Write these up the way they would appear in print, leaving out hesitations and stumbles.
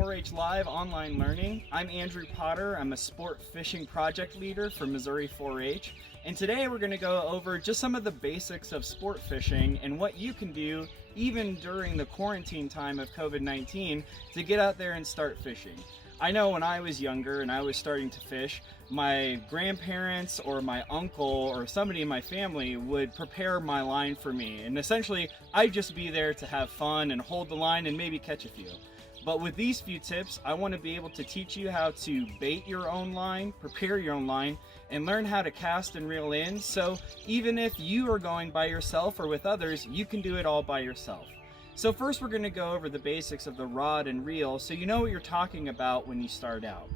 4-H Live online learning. I'm Andrew Potter. I'm a sport fishing project leader for Missouri 4-H. And today we're going to go over just some of the basics of sport fishing and what you can do even during the quarantine time of COVID-19 to get out there and start fishing. I know when I was younger and I was starting to fish, my grandparents or my uncle or somebody in my family would prepare my line for me. And essentially, I'd just be there to have fun and hold the line and maybe catch a few. But with these few tips, I want to be able to teach you how to bait your own line, prepare your own line, and learn how to cast and reel in. So even if you are going by yourself or with others, you can do it all by yourself. So first we're going to go over the basics of the rod and reel so you know what you're talking about when you start out.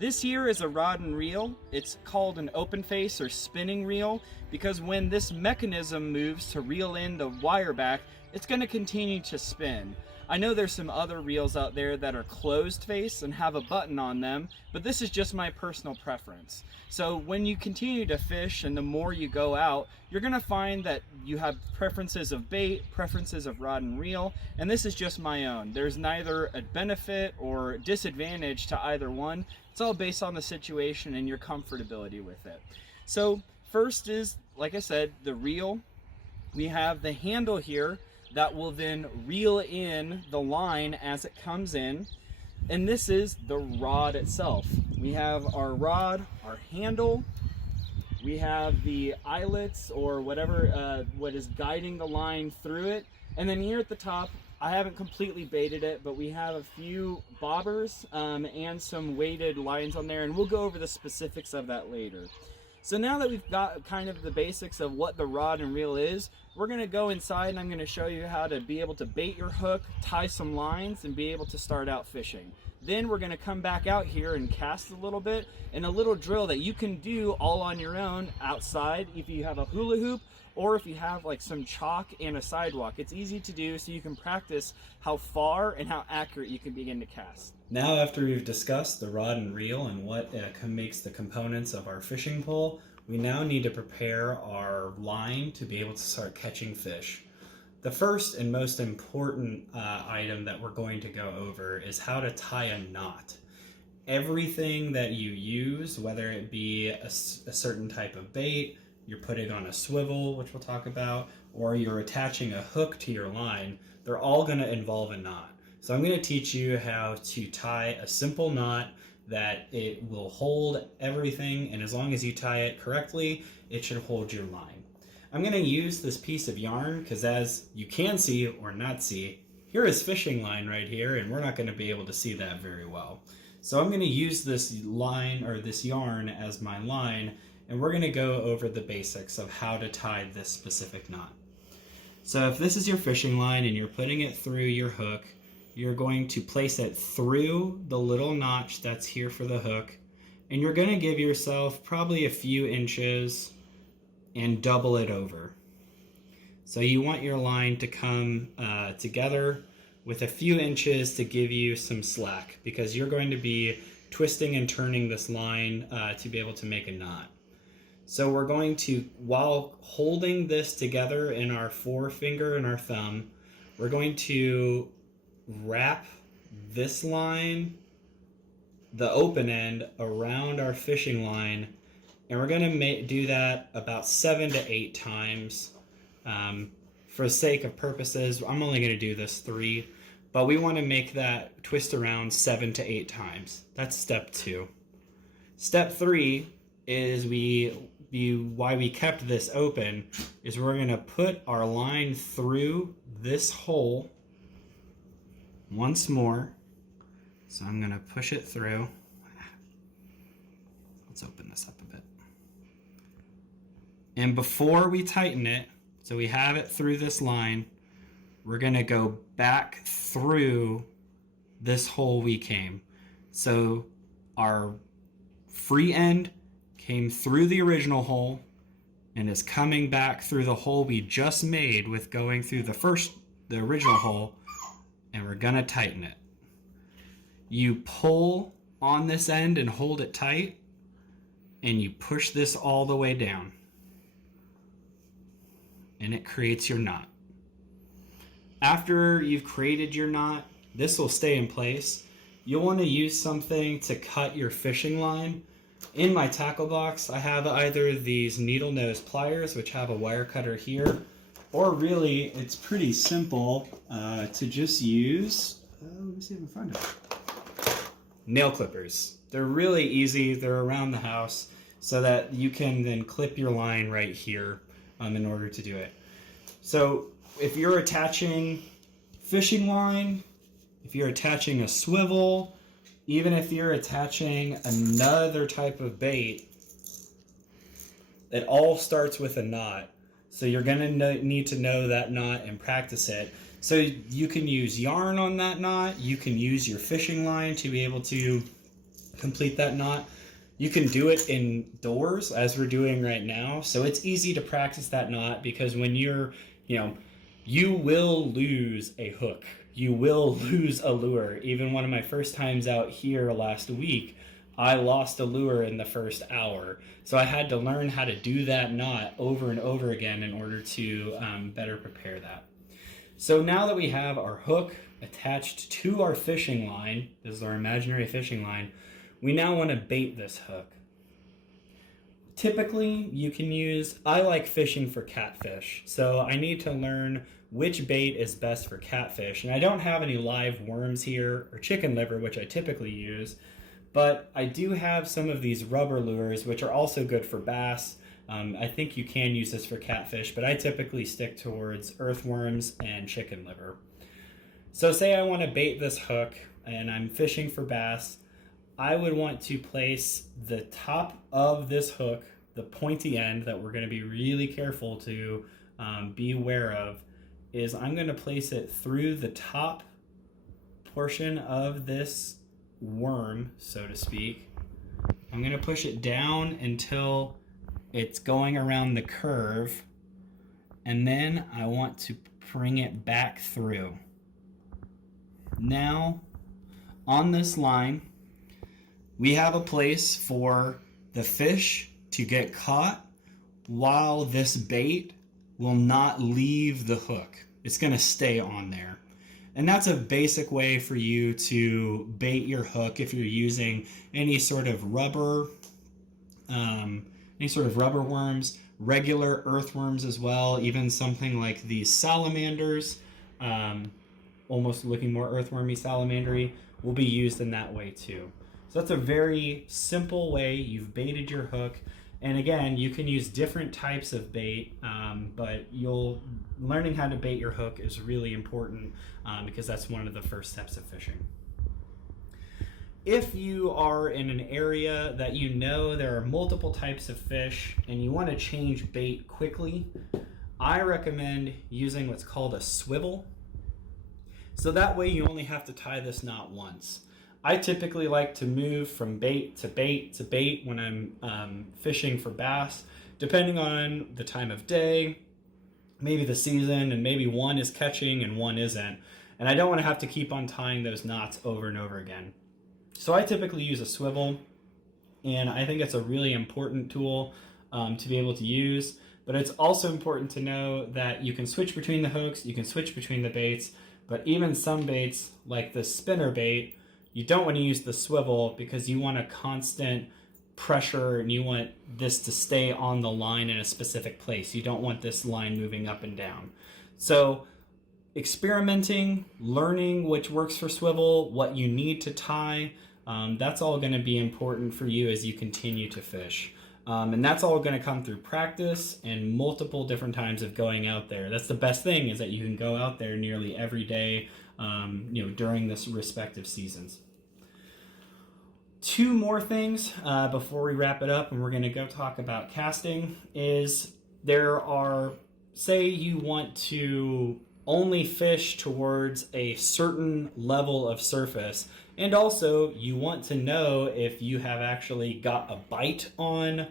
This here is a rod and reel. It's called an open face or spinning reel because when this mechanism moves to reel in the wire back, it's going to continue to spin. I know there's some other reels out there that are closed face and have a button on them, but this is just my personal preference. So when you continue to fish and the more you go out, you're going to find that you have preferences of bait, preferences of rod and reel, and this is just my own. There's neither a benefit or disadvantage to either one. It's all based on the situation and your comfortability with it. So first is, like I said, the reel. We have the handle here that will then reel in the line as it comes in. And this is the rod itself. We have our rod, our handle, we have the eyelets or whatever, what is guiding the line through it. And then here at the top, I haven't completely baited it, but we have a few bobbers and some weighted lines on there, and we'll go over the specifics of that later. So now that we've got kind of the basics of what the rod and reel is, we're going to go inside and I'm going to show you how to be able to bait your hook, tie some lines, and be able to start out fishing. Then we're going to come back out here and cast a little bit and a little drill that you can do all on your own outside if you have a hula hoop or if you have like some chalk and a sidewalk. It's easy to do so you can practice how far and how accurate you can begin to cast. Now, after we've discussed the rod and reel and what makes the components of our fishing pole, we now need to prepare our line to be able to start catching fish. The first and most important item that we're going to go over is how to tie a knot. Everything that you use, whether it be a certain type of bait, you're putting on a swivel, which we'll talk about, or you're attaching a hook to your line, they're all going to involve a knot. So I'm going to teach you how to tie a simple knot that it will hold everything, and as long as you tie it correctly, it should hold your line. I'm going to use this piece of yarn because, as you can see or not see, here is fishing line right here, and we're not going to be able to see that very well. So I'm going to use this line or this yarn as my line, and we're going to go over the basics of how to tie this specific knot. So if this is your fishing line and you're putting it through your hook, you're going to place it through the little notch that's here for the hook, and you're going to give yourself probably a few inches and double it over. So you want your line to come together with a few inches to give you some slack because you're going to be twisting and turning this line to be able to make a knot. So we're going to, while holding this together in our forefinger and our thumb, we're going to wrap this line, the open end, around our fishing line, and we're going to do that about 7 to 8 times. For the sake of purposes, I'm only going to do this 3, but we want to make that twist around 7 to 8 times. That's step 2. Step 3 is why we kept this open is we're going to put our line through this hole once more. So I'm going to push it through. Let's open this up a bit. And before we tighten it, so we have it through this line, we're going to go back through this hole we came. So our free end came through the original hole and is coming back through the hole we just made with going through the original hole, and we're going to tighten it. You pull on this end and hold it tight, and you push this all the way down, and it creates your knot. After you've created your knot, this will stay in place. you'll want to use something to cut your fishing line. In my tackle box, I have either these Needlenose Pliers, which have a wire cutter here, or really, it's pretty simple to just use, let me see if I can find it, nail clippers. They're really easy, they're around the house, so that you can then clip your line right here in order to do it. So if you're attaching fishing line, if you're attaching a swivel, even if you're attaching another type of bait, it all starts with a knot. So you're gonna need to know that knot and practice it. So you can use yarn on that knot, you can use your fishing line to be able to complete that knot. You can do it indoors as we're doing right now. So it's easy to practice that knot, because when you're, you will lose a hook. You will lose a lure. Even one of my first times out here last week, I lost a lure in the first hour. So I had to learn how to do that knot over and over again in order to better prepare that. So now that we have our hook attached to our fishing line, this is our imaginary fishing line, we now want to bait this hook. Typically, you can use, I like fishing for catfish, so I need to learn which bait is best for catfish. And I don't have any live worms here, or chicken liver, which I typically use, but I do have some of these rubber lures, which are also good for bass. I think you can use this for catfish, but I typically stick towards earthworms and chicken liver. So say I want to bait this hook, and I'm fishing for bass. I would want to place the top of this hook, the pointy end that we're going to be really careful to be aware of, is I'm going to place it through the top portion of this worm, so to speak. I'm going to push it down until it's going around the curve, and then I want to bring it back through. Now, on this line, we have a place for the fish to get caught while this bait will not leave the hook. It's going to stay on there. And that's a basic way for you to bait your hook if you're using any sort of rubber worms, regular earthworms as well, even something like these salamanders, almost looking more earthwormy salamandery, will be used in that way too. So that's a very simple way you've baited your hook. And again, you can use different types of bait, but learning how to bait your hook is really important because that's one of the first steps of fishing. If you are in an area that you know there are multiple types of fish and you want to change bait quickly, I recommend using what's called a swivel. So that way you only have to tie this knot once. I typically like to move from bait to bait to bait when I'm fishing for bass, depending on the time of day, maybe the season, and maybe one is catching and one isn't. And I don't want to have to keep on tying those knots over and over again. So I typically use a swivel, and I think it's a really important tool to be able to use. But it's also important to know that you can switch between the hooks, you can switch between the baits, but even some baits, like the spinner bait, you don't want to use the swivel because you want a constant pressure and you want this to stay on the line in a specific place. You don't want this line moving up and down. So experimenting, learning which works for swivel, what you need to tie, that's all going to be important for you as you continue to fish. And that's all going to come through practice and multiple different times of going out there. That's the best thing, is that you can go out there nearly every day, during this respective seasons. Two more things before we wrap it up, and we're going to go talk about casting, is say you want to only fish towards a certain level of surface, and also you want to know if you have actually got a bite on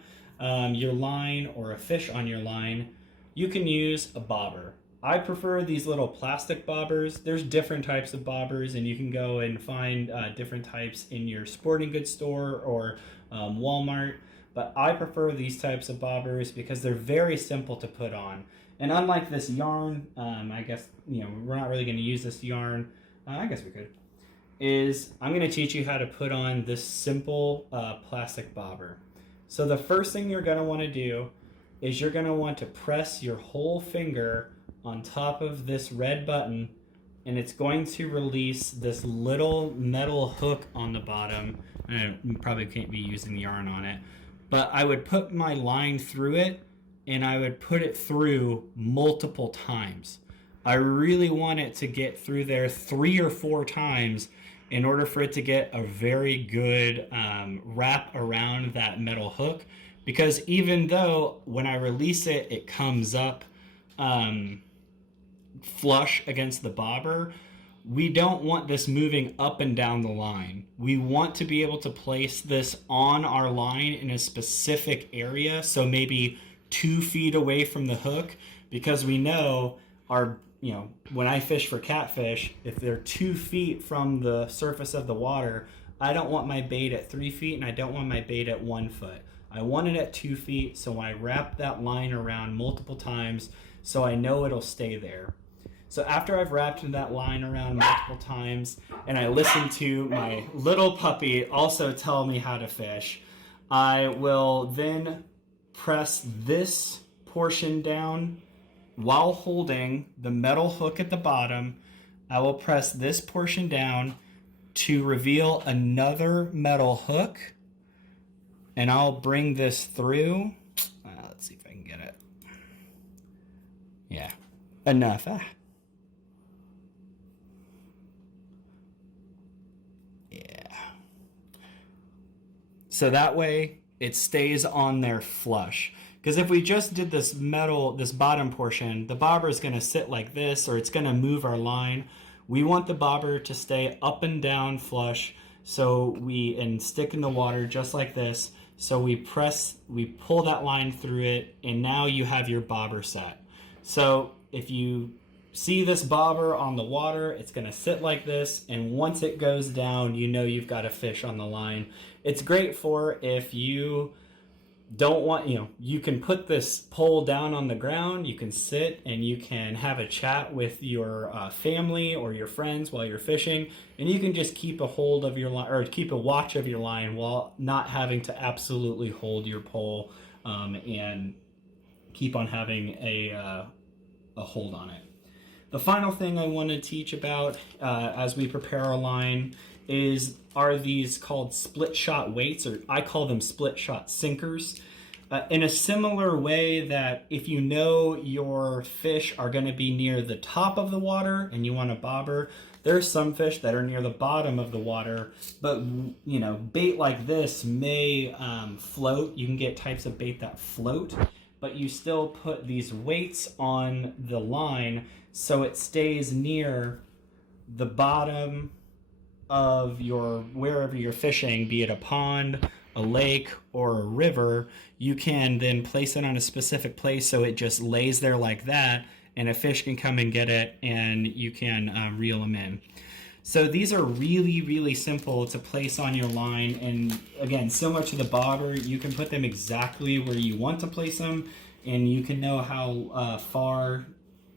your line or a fish on your line, you can use a bobber. I prefer these little plastic bobbers. There's different types of bobbers, and you can go and find different types in your sporting goods store or Walmart. But I prefer these types of bobbers because they're very simple to put on. And unlike this yarn, I guess we're not really going to use this yarn. I guess we could. is I'm going to teach you how to put on this simple plastic bobber. So the first thing you're going to want to do is you're going to want to press your whole finger on top of this red button, and it's going to release this little metal hook on the bottom. I probably can't be using yarn on it, but I would put my line through it, and I would put it through multiple times. I really want it to get through there 3 or 4 times in order for it to get a very good wrap around that metal hook, because even though when I release it, it comes up flush against the bobber, we don't want this moving up and down the line. We want to be able to place this on our line in a specific area, so maybe 2 feet away from the hook, because we know when I fish for catfish, if they're 2 feet from the surface of the water, I don't want my bait at 3 feet and I don't want my bait at 1 foot. I want it at 2 feet, so I wrap that line around multiple times so I know it'll stay there. So after I've wrapped that line around multiple times and I listen to my little puppy also tell me how to fish, I will then press this portion down while holding the metal hook at the bottom. I will press this portion down to reveal another metal hook, and I'll bring this through. Let's see if I can get it. Yeah, enough. Yeah. So that way it stays on there flush. Because if we just did this bottom portion, the bobber is going to sit like this, or it's going to move our line. We want the bobber to stay up and down flush, and stick in the water just like this. So we pull that line through it, and now you have your bobber set. So if you see this bobber on the water, it's going to sit like this, and once it goes down, you know you've got a fish on the line. It's great for if you don't want, you can put this pole down on the ground, you can sit and you can have a chat with your family or your friends while you're fishing, and you can just keep a hold of your line, or keep a watch of your line, while not having to absolutely hold your pole and keep on having a hold on it. The final thing I want to teach about as we prepare our line are these called split shot weights, or I call them split shot sinkers. In a similar way that if you know your fish are going to be near the top of the water and you want a bobber, there's some fish that are near the bottom of the water, but bait like this may float. You can get types of bait that float, but you still put these weights on the line so it stays near the bottom of wherever you're fishing, be it a pond, a lake, or a river. You can then place it on a specific place so it just lays there like that, and a fish can come and get it, and you can reel them in. So these are really, really simple to place on your line, and again, similar to the bobber, you can put them exactly where you want to place them, and you can know how far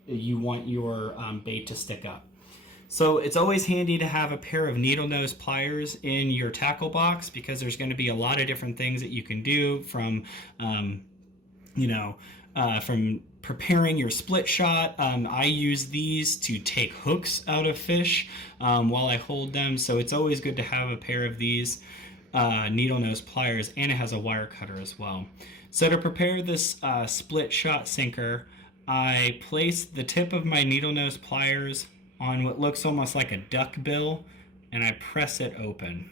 you want your bait to stick up. So it's always handy to have a pair of Needlenose pliers in your tackle box, because there's going to be a lot of different things that you can do from preparing your split shot. I use these to take hooks out of fish while I hold them. So it's always good to have a pair of these Needlenose pliers, and it has a wire cutter as well. So to prepare this split shot sinker, I place the tip of my Needlenose pliers on what looks almost like a duck bill, and I press it open.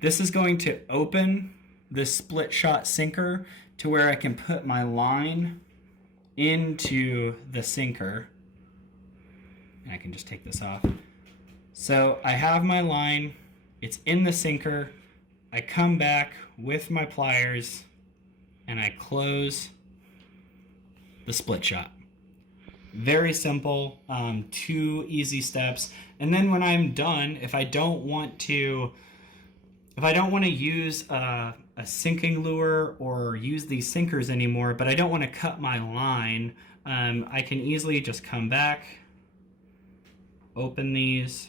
This is going to open this split shot sinker to where I can put my line into the sinker. And I can just take this off. So I have my line, it's in the sinker. I come back with my pliers and I close the split shot. Very simple, 2 easy steps. And then when I'm done, if I don't want to use a sinking lure or use these sinkers anymore, but I don't want to cut my line, I can easily just come back, open these,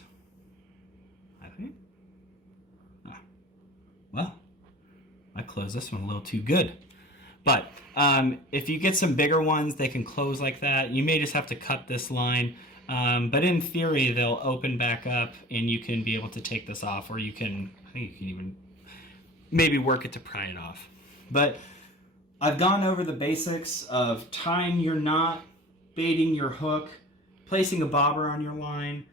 close this one a little too good. But if you get some bigger ones, they can close like that. You may just have to cut this line. But in theory, they'll open back up and you can be able to take this off, or I think you can even maybe work it to pry it off. But I've gone over the basics of tying your knot, baiting your hook, placing a bobber on your line,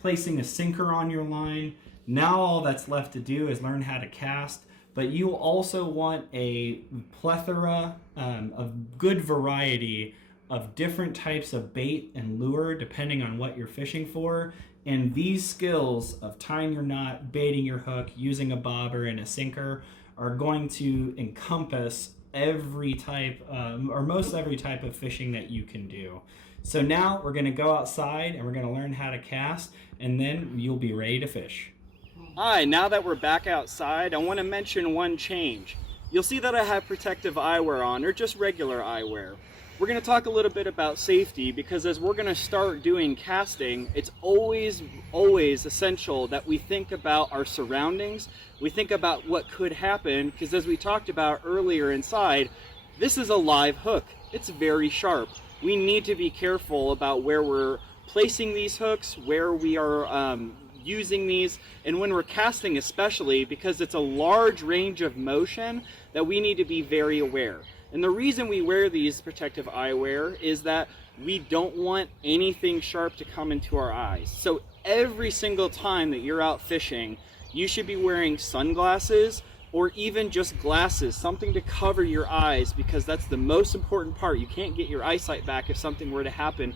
placing a sinker on your line. Now all that's left to do is learn how to cast. But you also want a plethora of good variety of different types of bait and lure depending on what you're fishing for. And these skills of tying your knot, baiting your hook, using a bobber and a sinker are going to encompass every type or most every type of fishing that you can do. So now we're going to go outside and we're going to learn how to cast, and then you'll be ready to fish. Hi, now that we're back outside, I want to mention one change. You'll see that I have protective eyewear on, or just regular eyewear. We're going to talk a little bit about safety, because as we're going to start doing casting, it's always essential that we think about our surroundings. We think about what could happen, because as we talked about earlier inside, this is a live hook. It's very sharp. We need to be careful about where we're placing these hooks, where we are using these, and when we're casting especially, because it's a large range of motion that we need to be very aware. And the reason we wear these protective eyewear is that we don't want anything sharp to come into our eyes. So every single time that you're out fishing, you should be wearing sunglasses or even just glasses, something to cover your eyes, because that's the most important part. You can't get your eyesight back if something were to happen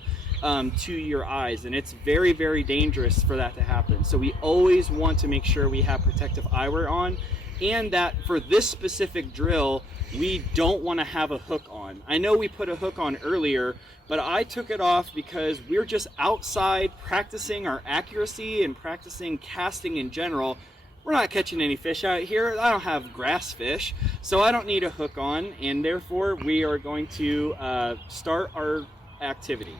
to your eyes, and it's very, very dangerous for that to happen. So we always want to make sure we have protective eyewear on, and that for this specific drill, we don't want to have a hook on. I know we put a hook on earlier, but I took it off because we're just outside practicing our accuracy and practicing casting in general. We're not catching any fish out here. I don't have grass fish, so I don't need a hook on, and therefore we are going to start our activity.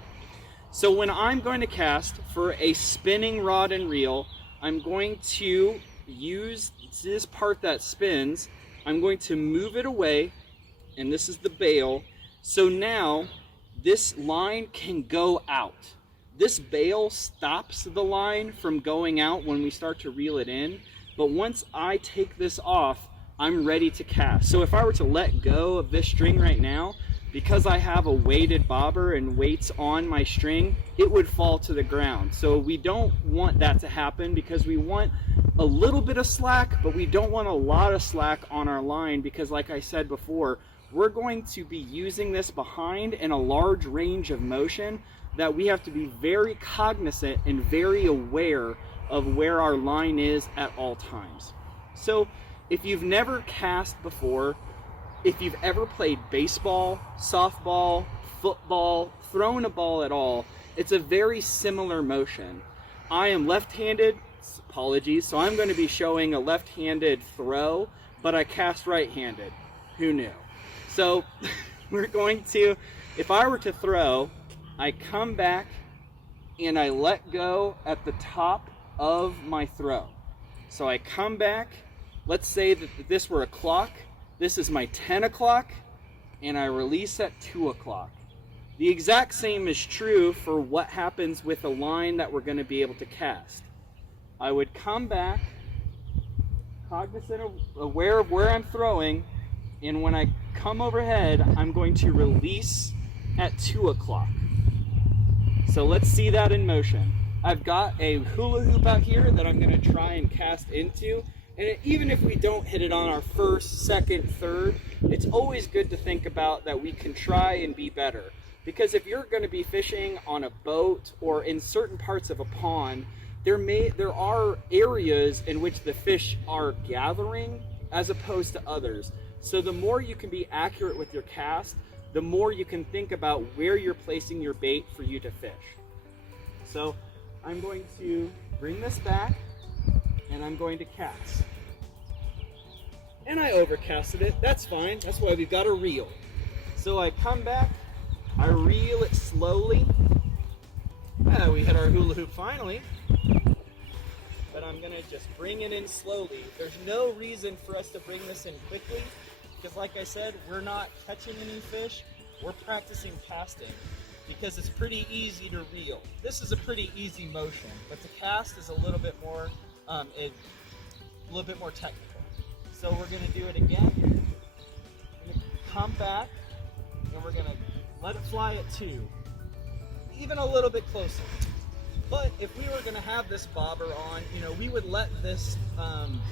So when I'm going to cast for a spinning rod and reel, I'm going to use this part that spins. I'm going to move it away, and this is the bail. So now this line can go out. This bail stops the line from going out when we start to reel it in. But once I take this off, I'm ready to cast. So if I were to let go of this string right now, because I have a weighted bobber and weights on my string, it would fall to the ground. So we don't want that to happen, because we want a little bit of slack, but we don't want a lot of slack on our line, because like I said before, we're going to be using this behind in a large range of motion that we have to be very cognizant and very aware of where our line is at all times. So if you've never cast before, if you've ever played baseball, softball, football, thrown a ball at all, it's a very similar motion. I am left-handed, apologies, so I'm going to be showing a left-handed throw, but I cast right-handed. Who knew? So we're going to, if I were to throw, I come back and I let go at the top of my throw. So I come back, let's say that this were a clock, this is my 10 o'clock, and I release at 2 o'clock. The exact same is true for what happens with a line that we're going to be able to cast. I would come back, cognizant, aware of where I'm throwing, and when I come overhead, I'm going to release at 2 o'clock. So let's see that in motion. I've got a hula hoop out here that I'm going to try and cast into. And even if we don't hit it on our first, second, third, it's always good to think about that we can try and be better. Because if you're going to be fishing on a boat or in certain parts of a pond, there are areas in which the fish are gathering as opposed to others. So the more you can be accurate with your cast, the more you can think about where you're placing your bait for you to fish. So I'm going to bring this back, and I'm going to cast. And I overcasted it, that's fine, that's why we've got a reel. So I come back, I reel it slowly. We hit our hula hoop finally. But I'm gonna just bring it in slowly. There's no reason for us to bring this in quickly, because like I said, we're not catching any fish, we're practicing casting, because it's pretty easy to reel. This is a pretty easy motion, but to cast is a little bit more technical. So we're going to do it again. We're going to come back, and we're going to let it fly at 2, even a little bit closer. But if we were going to have this bobber on, we would let this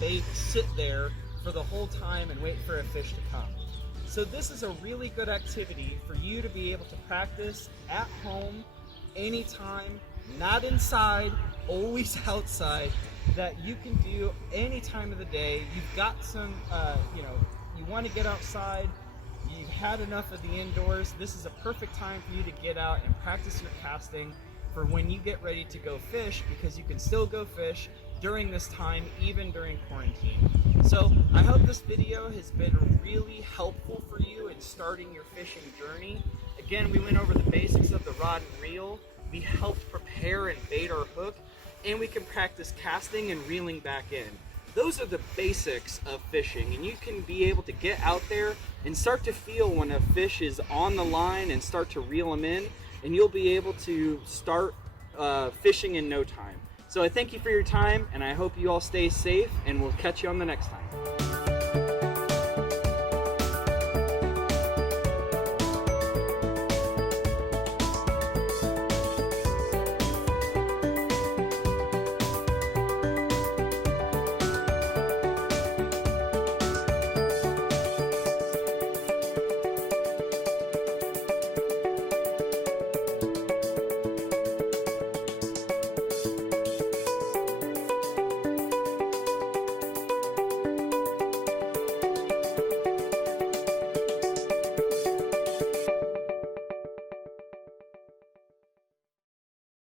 bait sit there for the whole time and wait for a fish to come. So this is a really good activity for you to be able to practice at home, anytime, not inside, always outside, that you can do any time of the day. You've got some, you want to get outside, you've had enough of the indoors. This is a perfect time for you to get out and practice your casting for when you get ready to go fish, because you can still go fish during this time, even during quarantine. So I hope this video has been really helpful for you in starting your fishing journey. Again, we went over the basics of the rod and reel. We helped prepare and bait our hook, and we can practice casting and reeling back in. Those are the basics of fishing, and you can be able to get out there and start to feel when a fish is on the line and start to reel them in, and you'll be able to start fishing in no time. So I thank you for your time, and I hope you all stay safe, and we'll catch you on the next time.